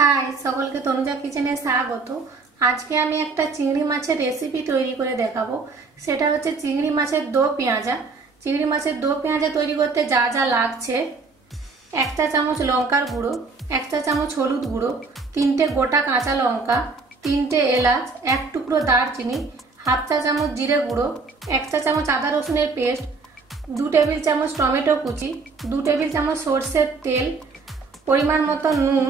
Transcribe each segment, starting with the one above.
High সকলকে তনুজা কিচেনে স্বাগত। আজকে আমি একটা চিংড়ি মাছের রেসিপি তৈরি করে দেখাবো। সেটা হচ্ছে চিংড়ি মাছের দো পেঁয়াজা। চিংড়ি মাছের দো পেঁয়াজা তৈরি করতে যা যা লাগছে: 1 চা চামচ লঙ্কার গুঁড়ো, 1 চা চামচ হলুদ গুঁড়ো, 3টে গোটা কাঁচা লঙ্কা, 3টে এলাচ, 1 টুকরো দারচিনি, 1/2 চা চামচ জিরে গুঁড়ো, 1 চা চামচ আদা রসুনের পেস্ট, 2 টেবিল চামচ টমেটো কুচি, 2 টেবিল চামচ সরষের তেল, পরিমাণ মতো নুন,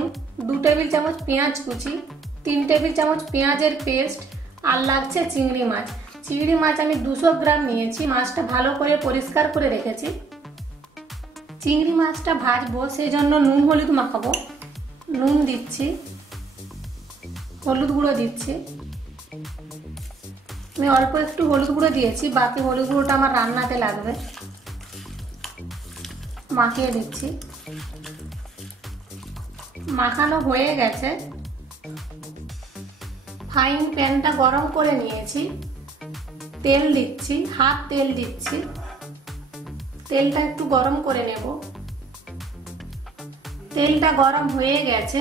2 টেবিল চামচ পেঁয়াজ কুচি, 3 টেবিল চামচ পেঁয়াজের পেস্ট, আর লাগছে চিংড়ি মাছ। চিংড়ি মাছ আমি 200 গ্রাম নিয়েছি। মাছটা ভালো করে পরিষ্কার করে রেখেছি। চিংড়ি মাছটা ভাজবো, সেই জন্য নুন হলুদ মাখাবো। নুন দিচ্ছি, হলুদ গুঁড়ো দিচ্ছি। আমি অল্প একটু হলুদ গুঁড়ো দিয়েছি, বাকি হলুদ গুঁড়োটা আমার রান্নাতে লাগবে। মাখিয়ে দিচ্ছি। মাখানো হয়ে গেছে। ফ্রাইং প্যানটা গরম করে নিয়েছি। তেল দিচ্ছি, হাফ তেল দিচ্ছি। তেলটা একটু গরম করে নেব। তেলটা গরম হয়ে গেছে।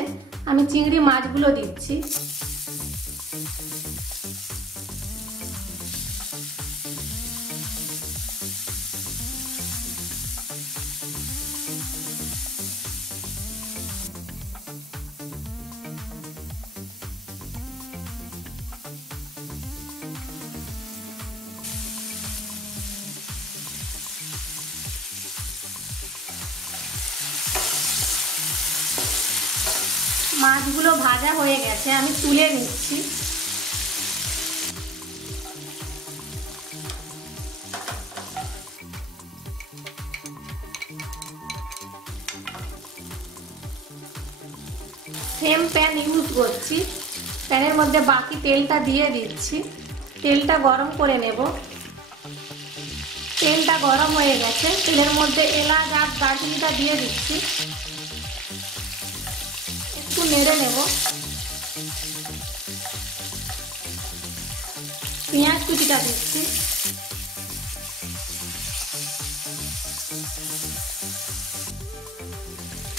আমি চিংড়ি মাছগুলো দিচ্ছি। মাছগুলো ভাজা হয়ে গেছে, আমি তুলে নিচ্ছি। সেম প্যান ইউজ করছি। প্যানের মধ্যে বাকি তেলটা দিয়ে দিচ্ছি। তেলটা গরম করে নেব। তেলটা গরম হয়ে গেছে। তেলের মধ্যে এলাচ আর দারচিনিটা দিয়ে দিচ্ছি। একটু নেড়ে নেব। পেঁয়াজ কুচিটা দিচ্ছি।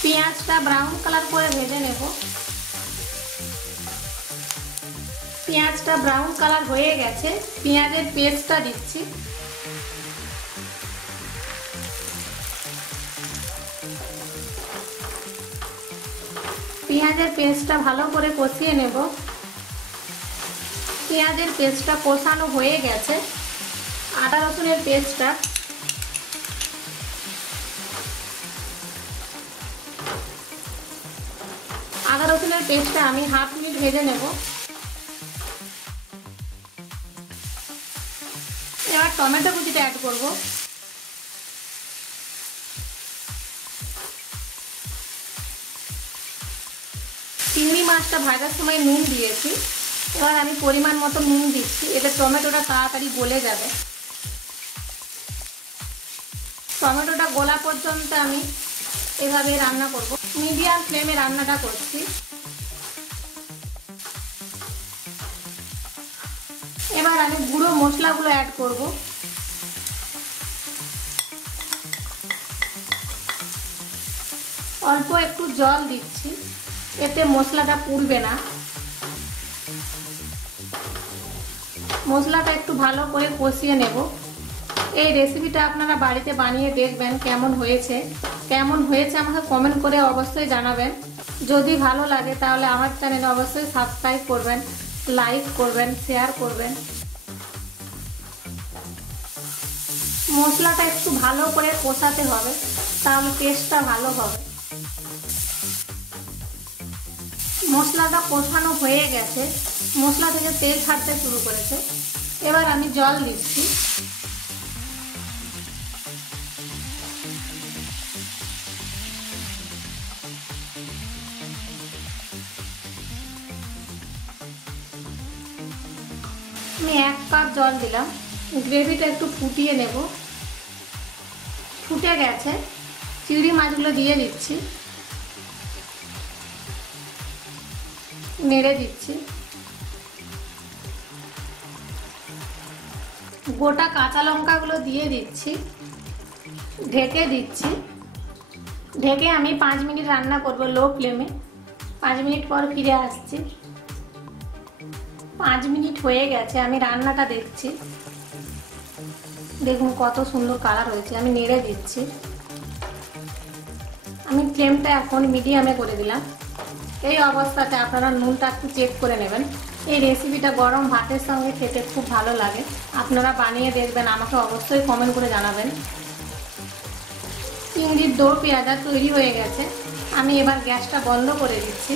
পেঁয়াজটা ব্রাউন কালার করে ভেজে নেব। পেঁয়াজটা ব্রাউন কালার হয়ে গেছে। পেঁয়াজের পেস্টটা দিচ্ছি। পেঁয়াজের পেস্টটা ভালো করে কষিয়ে নেব। পেঁয়াজের পেস্টটা কষানো হয়ে গেছে। আদা রসুনের পেস্টটা, আদা রসুনের পেস্টটা আমি হাফ মিনিট ভেজে নেব। এবার টমেটো কুচিটা অ্যাড করব। চিংড়ি মাছটা ভাজার সময় নুন দিয়েছি। এবার আমি পরিমাণ মতো নুন দিচ্ছি। এতে টমেটোটা তাড়াতাড়ি গলে যাবে। টমেটোটা গলা পর্যন্ত আমি এভাবে রান্না করব। মিডিয়াম ফ্লেমে রান্নাটা করছি। এবার আমি গুঁড়ো মশলাগুলো অ্যাড করব। অল্প একটু জল দিচ্ছি, এতে মশলাটা পুড়বে না। মশলাটা একটু ভালো করে কষিয়ে নেব। এই রেসিপিটা আপনারা বাড়িতে বানিয়ে দেখবেন কেমন হয়েছে। কেমন হয়েছে আমাকে কমেন্ট করে অবশ্যই জানাবেন। যদি ভালো লাগে তাহলে আমার চ্যানেলে অবশ্যই সাবস্ক্রাইব করবেন, লাইক করবেন, শেয়ার করবেন। মশলাটা একটু ভালো করে কষাতে হবে, তাহলে টেস্টটা ভালো হবে। মশলাটা কষানো হয়ে গেছে। মশলা থেকে তেল ছাড়তে শুরু করেছে। এবার আমি জল দিচ্ছি। আমি 1 কাপ জল দিলাম। গ্রেভিটা একটু ফুটিয়ে নেব। ফুটে গেছে। চিংড়ি মাছগুলো দিয়ে দিচ্ছি। নেড়ে দিচ্ছি। গোটা কাঁচা লঙ্কাগুলো দিয়ে দিচ্ছি। ঢেকে দিচ্ছি। ঢেকে আমি 5 মিনিট রান্না করব লো ফ্লেমে। 5 মিনিট পর ফিরে আসছি। 5 মিনিট হয়ে গেছে, আমি রান্নাটা দেখছি। দেখুন কত সুন্দর কালার হয়েছে। আমি নেড়ে দিচ্ছি। আমি ফ্লেমটা এখন মিডিয়ামে করে দিলাম। এই অবস্থাতে আপনারা নুনটা একটু চেক করে নেবেন। এই রেসিপিটা গরম ভাতের সঙ্গে খেতে খুব ভালো লাগে। আপনারা বানিয়ে দেখবেন, আমাকে অবশ্যই কমেন্ট করে জানাবেন। চিংড়ির দো পেঁয়াজা তৈরি হয়ে গেছে। আমি এবার গ্যাসটা বন্ধ করে দিচ্ছি।